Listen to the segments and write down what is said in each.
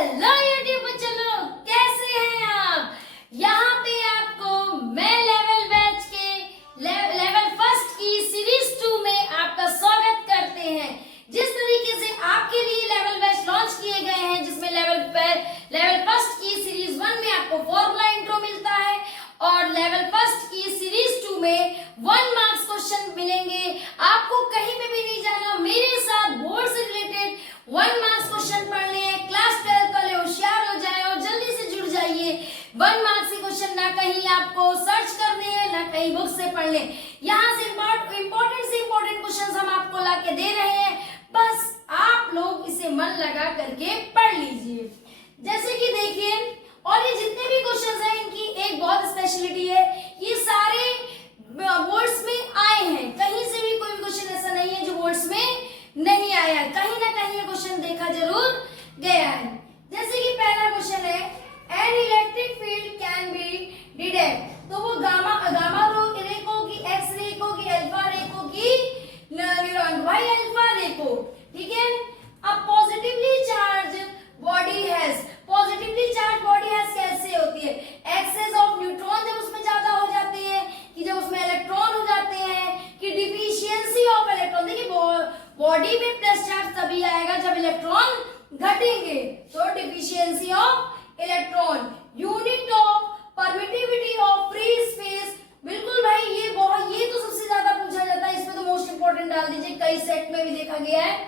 Hello YouTube बच्चों लोग, कैसे हैं आप। यहाँ पे आपको मैं लेवल बैच के लेवल फर्स्ट की सीरीज 2 में आपका स्वागत करते हैं। जिस तरीके से आपके लिए लेवल बैच लॉन्च किए गए हैं, जिसमें लेवल फर्स्ट की सीरीज 1 में आपको फॉर्मूला इंट्रो मिलता है और लेवल फर्स्ट की सीरीज 2 में 1 मार्क्स क्वेश्चन मिलेंगे। आपको कहीं पे भी नहीं जाना, मेरे साथ बोर्ड से रिलेटेड 1 मार्क्स क्वेश्चन पढ़ने हैं। क्लास 12 वाले होशियार हो जाए और जल्दी से जुड़ जाइए। 1 मार्क्स के क्वेश्चन ना कहीं आपको सर्च करने हैं, ना कहीं बुक से पढ़ने। यहाँ से इम्पोर्टेंट क्वेश्चन हम आपको ला के दे रहे हैं, बस आप लोग इसे मन लगा करके पढ़ लीजिए। जैसे कि देखिए, और ये जितने भी क्वेश्चन हैं इनकी एक बहुत स्पेशलिटी है, ये सारे बोर्ड्स में आए हैं। कहीं से भी कोई भी क्वेश्चन ऐसा नहीं है जो बोर्ड्स में नहीं आया, कहीं ना कहीं ये क्वेश्चन देखा जरूर गया है। जैसे कि पहला क्वेश्चन है, an electric field can be detect, तो वो गामा रे को की, एक्स रे को की, अल्फा रे को की, न्यूट्रॉन वाई अल्फा रे को, ठीक है। अब positively charge body has, positively charge body has कैसे होती है, एक्सेस ऑफ न्यूट्रॉन जब उसमें ज्यादा हो जाते हैं, कि जब उसमें इलेक्ट्रॉन हो जाते हैं, कि डिफिशियंसी ऑफ इलेक्ट्रॉन। देखिए बॉडी में प्लस चार्ज तभी आएगा जब इलेक्ट्रॉन घटेंगे, तो deficiency of electron. Unit of permittivity of free space, बिल्कुल भाई ये तो सबसे ज्यादा पूछा जाता है, इसमें तो मोस्ट इंपोर्टेंट डाल दीजिए, कई सेट में भी देखा गया है।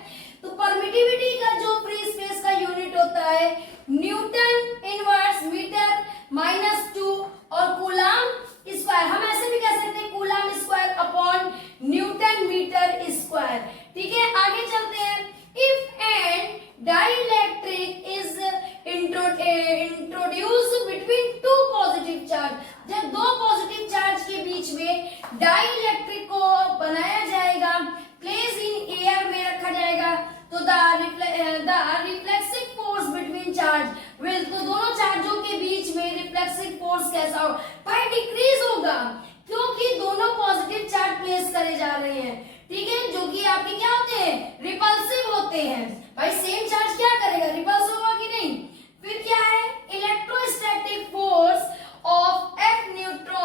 तो परमिटिविटी का जो फ्री स्पेस का यूनिट होता है न्यूटन इनवर्स मीटर -2 और कूलम स्क्वायर, हम ऐसे भी कह सकते हैं coulomb square upon newton metre square, ठीक है। आगे चलते हैं, if an dielectric is introduce between 2 positive charge, जब 2 पॉजिटिव चार्ज के बीच में डाइलेक्ट्रिक को बनाया जाएगा, प्लेस इन एयर में रखा जाएगा, तो the reflexive force between charge will, तो दोनों चार्जों के बीच में रिफ्लेक्सिव फोर्स कैसा हो, भाई डिक्रीज होगा, क्योंकि दोनों पॉजिटिव चार्ज प्लेस करे जा रहे हैं, ठीक है, जो कि आपके क्या होते हैं, रिपल्सिव होते हैं। भाई सेम चार्ज क्या करेगा, रिपल्स होगा कि नहीं। फिर क्या है, electrostatic force of F Newton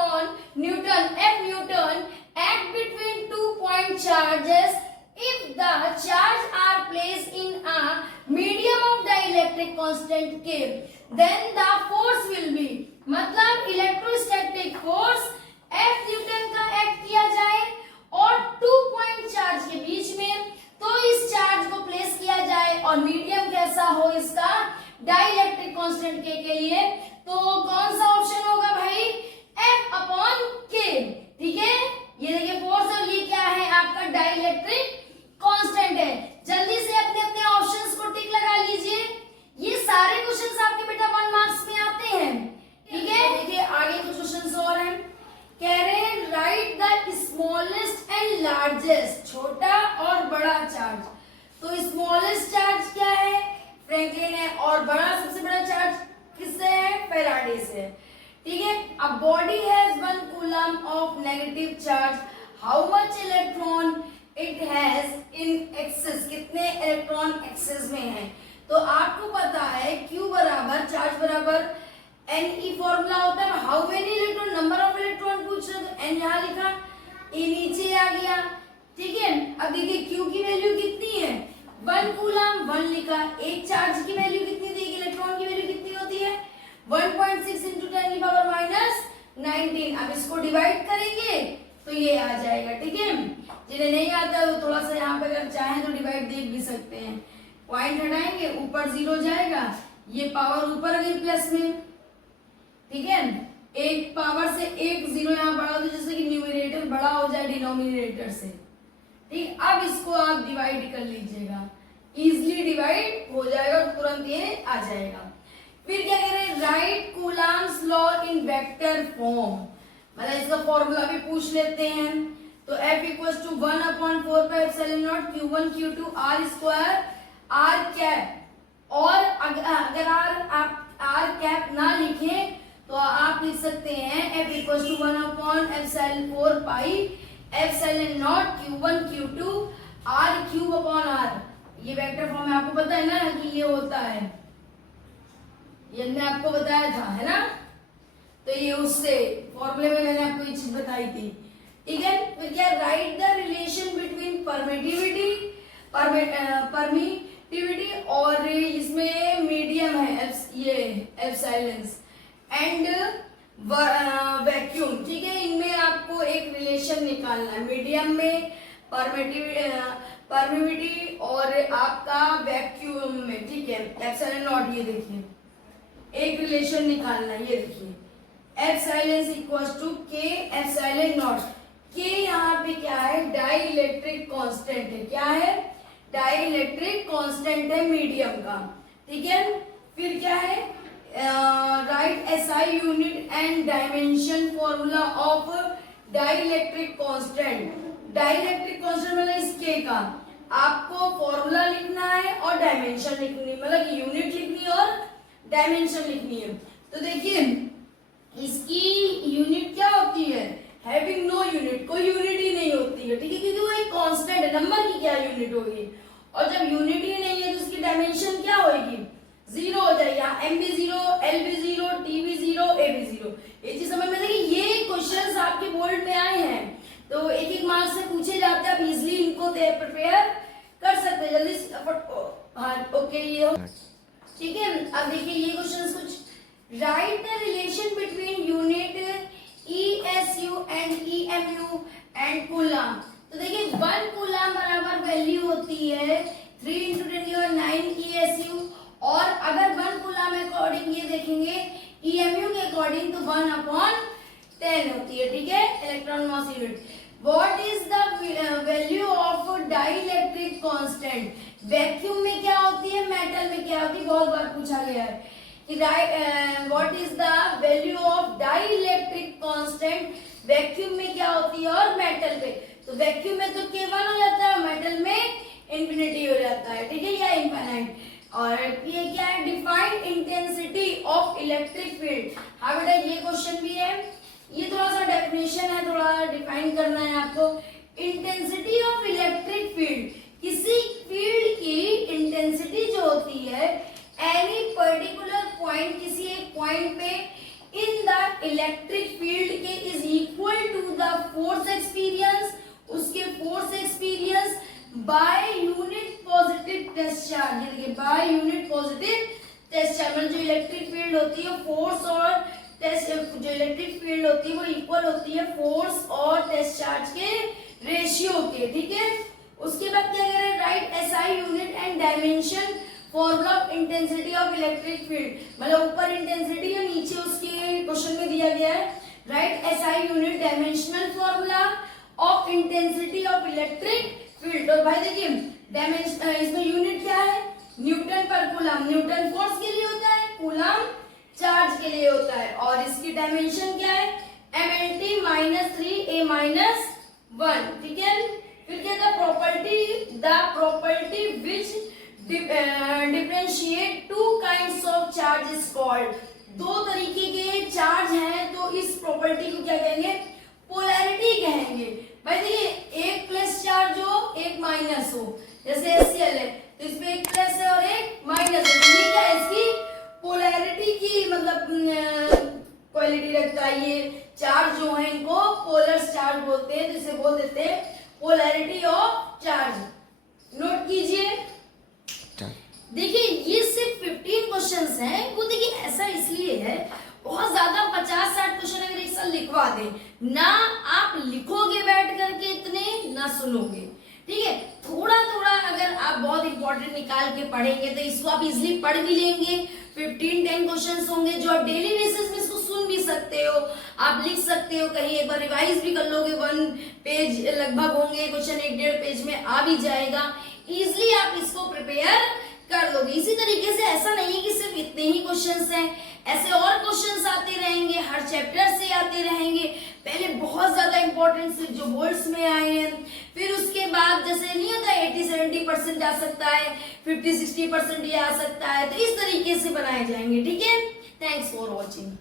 act between 2 point charges if the charge are placed in a medium of dielectric constant K, then the force will be, मतलब इलेक्ट्रोस्टैटिक फोर्स F न्यूटन का act किया जाए और 2 point charge के बीच में, तो इस charge को प्लेस किया जाए और मीडियम कैसा हो इसका, डाइलेक्ट्रिक कांस्टेंट K के लिए, तो कौन सा ऑप्शन होगा भाई, F अपॉन K, ठीक है। ये देखिए फोर्स और ये क्या है आपका डाइलेक्ट्रिक कांस्टेंट है। जल्दी से अपने अपने ऑप्शंस को टिक लगा लीजिए, ये सारे क्वेश्चंस आपके बेटा 1 मार्क्स में आते हैं, ठीक है। देखिए आगे कुछ क्वेश्चंस और हैं, कह रहे हैं right the smallest and largest, छोटा और बड़ा चार्ज, तो स्मॉलेस्ट चार्ज क्या है, फ्रैंकलिन है, और बड़ा सबसे बड़ा चार्ज किससे है, फैराडे से, ठीक है। अब body has 1 coulomb of negative charge, how much electron it has in excess, कितने इलेक्ट्रॉन एक्सेस में है, तो आपको पता है Q बराबर चार्ज बराबर Ne फॉर्मूला होता है, how many electron, number of electron पूछ रहे तो N यहाँ लिखा, E नीचे आ गया, ठीक है। अब देखिए Q की वैल्यू कितनी है, 1 कूलम, 1 लिखा, एक चार्ज की वैल्यू कितनी थी, इलेक्ट्रॉन की वैल्यू कितनी होती है 1.6 into 10 की पावर -19। अब इसको डिवाइड करेंगे तो ये आ जाएगा, ठीक है। जिन्हें नहीं आता है वो थोड़ा सा यहाँ पे अगर चाहें तो डिवाइड देख भी सकते हैं, पॉइंट हटाएंगे ऊपर 0 जाएगा, ये पावर ऊपर आ गई प्लस में, ठीक है। एक पावर से एक 0 यहाँ बड़ा हो, जैसे कि न्यूमरेटर बड़ा हो जाए डिनोमिनेटर से, ठीक। अब इसको आप डिवाइड कर लीजिएगा, इजिली डिवाइड हो जाएगा, तुरंत ये आ जाएगा। फिर क्या कह रहे हैं, right coulomb's law in vector form, मतलब इसका फॉर्मूला भी पूछ लेते हैं, तो F equals to 1 upon 4 pi epsilon naught Q1 Q2 R square R cap, और अगर आप R कैप ना लिखें तो आप लिख सकते हैं F equals to 1 upon epsilon 4 pi epsilon naught Q1 Q2 R cube upon R, ये वेक्टर फॉर्म है, आपको पता है ना कि ये होता है ये हमने आपको बताया था, है ना। तो ये उससे फॉर्मूले में मैंने आपको ये चीज बताई थी, ठीक है। फिर क्या, right the relation between permittivity और इसमें मीडियम है ये एप्सिलॉन्स एंड वैक्यूम, ठीक है। इनमें आपको एक रिलेशन निकालना है, मीडियम में परमिटिविटी और आपका वैक्यूम में, ठीक है। एप्सिलॉन नॉट, ये देखिए एक रिलेशन निकालना है, ये देखिए एप्सिलॉन इक्वल्स टू के एप्सिलॉन नॉट। के यहाँ पे क्या है, डाई इलेक्ट्रिक कांस्टेंट है, क्या है, डाई इलेक्ट्रिक कांस्टेंट है मीडियम का, ठीक है। फिर क्या है, right SI unit and dimension formula of dielectric constant. Dielectric constant मतलब इस के का आपको फॉर्मूला लिखना है और डायमेंशन लिखनी है, मतलब यूनिट लिखनी है और डायमेंशन लिखनी है। तो देखिए इसकी यूनिट क्या होती है, हैविंग नो यूनिट, कोई यूनिट ही नहीं होती है, ठीक है, क्योंकि वो एक कांस्टेंट है, नंबर की क्या यूनिट होगी। और जब यूनिट ही नहीं है तो उसकी डायमेंशन क्या होगी, जीरो हो जाएगी। यहाँ M B zero, L B zero, T B zero, A B zero. ये चीज समझ में देखिए, ये क्वेश्चंस आपके बोर्ड में आए हैं तो एक एक मार्क्स से पूछे जाते हैं, आप इजिली इनको प्रिपेयर कर सकते हैं जल्दी। हाँ ओके, ये ठीक है। अब देखिए ये क्वेश्चन कुछ, right the relation between unit ESU and EMU and coulomb. तो देखिए 1 कूलम बराबर वैल्यू होती है 3 × 10⁹ ESU, और अगर 1 कूलम अकॉर्डिंग ये देखेंगे EMU के अकॉर्डिंग तो 1/10 होती है, ठीक है, electron mass unit. What is the value of dielectric constant. Vacuum में क्या होती है, मेटल में क्या होती है, बहुत बार पूछा गया है कि what is the value of dielectric constant, vacuum में क्या होती है और मेटल में। तो वैक्यूम में तो K1 हो जाता है, मेटल में इंफिनिटी हो जाता है, ठीक है, या इनफाइनाइट। और ये क्या है, define intensity of electric field. हाँ बेटा ये क्वेश्चन भी है, ये थोड़ा सा डेफिनेशन है, थोड़ा डिफाइन करना है आपको। इंटेंसिटी ऑफ इलेक्ट्रिक फील्ड, किसी फील्ड की इंटेंसिटी जो होती है एनी पर्टिकुलर पॉइंट, किसी एक पॉइंट पे इन द इलेक्ट्रिक फील्ड के is equal to the force experience, उसके force experience by unit positive test charge. ये देखिए by unit positive test charge, मतलब जो इलेक्ट्रिक फील्ड होती है फोर्स और टेस्ट, जो इलेक्ट्रिक फील्ड होती है वो इक्वल होती है फोर्स और टेस्ट चार्ज के रेशियो के, ठीक है। उसके बाद क्या करें, right SI unit and dimension formula of intensity of electric field, मतलब ऊपर इंटेंसिटी है नीचे उसके क्वेश्चन में दिया गया है, right SI unit dimensional formula of intensity of electric field. और भाई देखिए डायमेंशन, इसमें यूनिट क्या है, न्यूटन पर कूलम, न्यूटन फोर्स के लिए होता है, कूलम चार्ज के लिए होता है। और इसकी डायमेंशन क्या है, mLT -3a-1, ठीक है। फिर क्या था, property which differentiate two kinds of charge is called. दो तरीके के चार्ज हैं तो इस प्रॉपर्टी को क्या कहेंगे, पोलैरिटी कहेंगे। भाई देखिए एक प्लस चार्ज हो एक माइनस हो, जैसे HCl है तो इसमें एक प्लस है और एक माइनस है, ये क्या है, इसकी पोलैरिटी की मतलब क्वालिटी रखता है। ये चार्ज जो है इनको पोलर चार्ज बोलते हैं, जिसे बोल देते हैं पोलैरिटी ऑफ चार्ज। नोट कीजिए, देखिए ये सिर्फ 15 क्वेश्चंस हैं, वो देखिए ऐसा इसलिए है, बहुत ज्यादा 50-60 क्वेश्चन अगर एक साथ लिखवा दे ना, आप लिखोगे बैठ करके इतने ना सुनोगे, ठीक है। थोड़ा थोड़ा अगर आप बहुत इंपॉर्टेंट निकाल के पढ़ेंगे तो इसको आप इजिली पढ़ भी लेंगे। 15-10 क्वेश्चंस होंगे जो आप डेली बेसिस में इसको सुन भी सकते हो, आप लिख सकते हो, कहीं एक बार रिवाइज भी कर लोगे, 1 पेज लगभग होंगे क्वेश्चन, 1-1.5 पेज में आ भी जाएगा, इजिली आप इसको प्रिपेयर कर लोगे। इसी तरीके से ऐसा नहीं है कि सिर्फ इतने ही क्वेश्चंस हैं, ऐसे और क्वेश्चंस आते रहेंगे, हर चैप्टर से आते रहेंगे। पहले बहुत ज्यादा इंपॉर्टेंट सिर्फ जो बोर्ड्स में आए हैं, फिर उसके बाद जैसे नहीं होता 80-70% आ सकता है, 50-60% ये आ सकता है, तो इस तरीके से बनाए जाएंगे, ठीक है। Thanks for watching.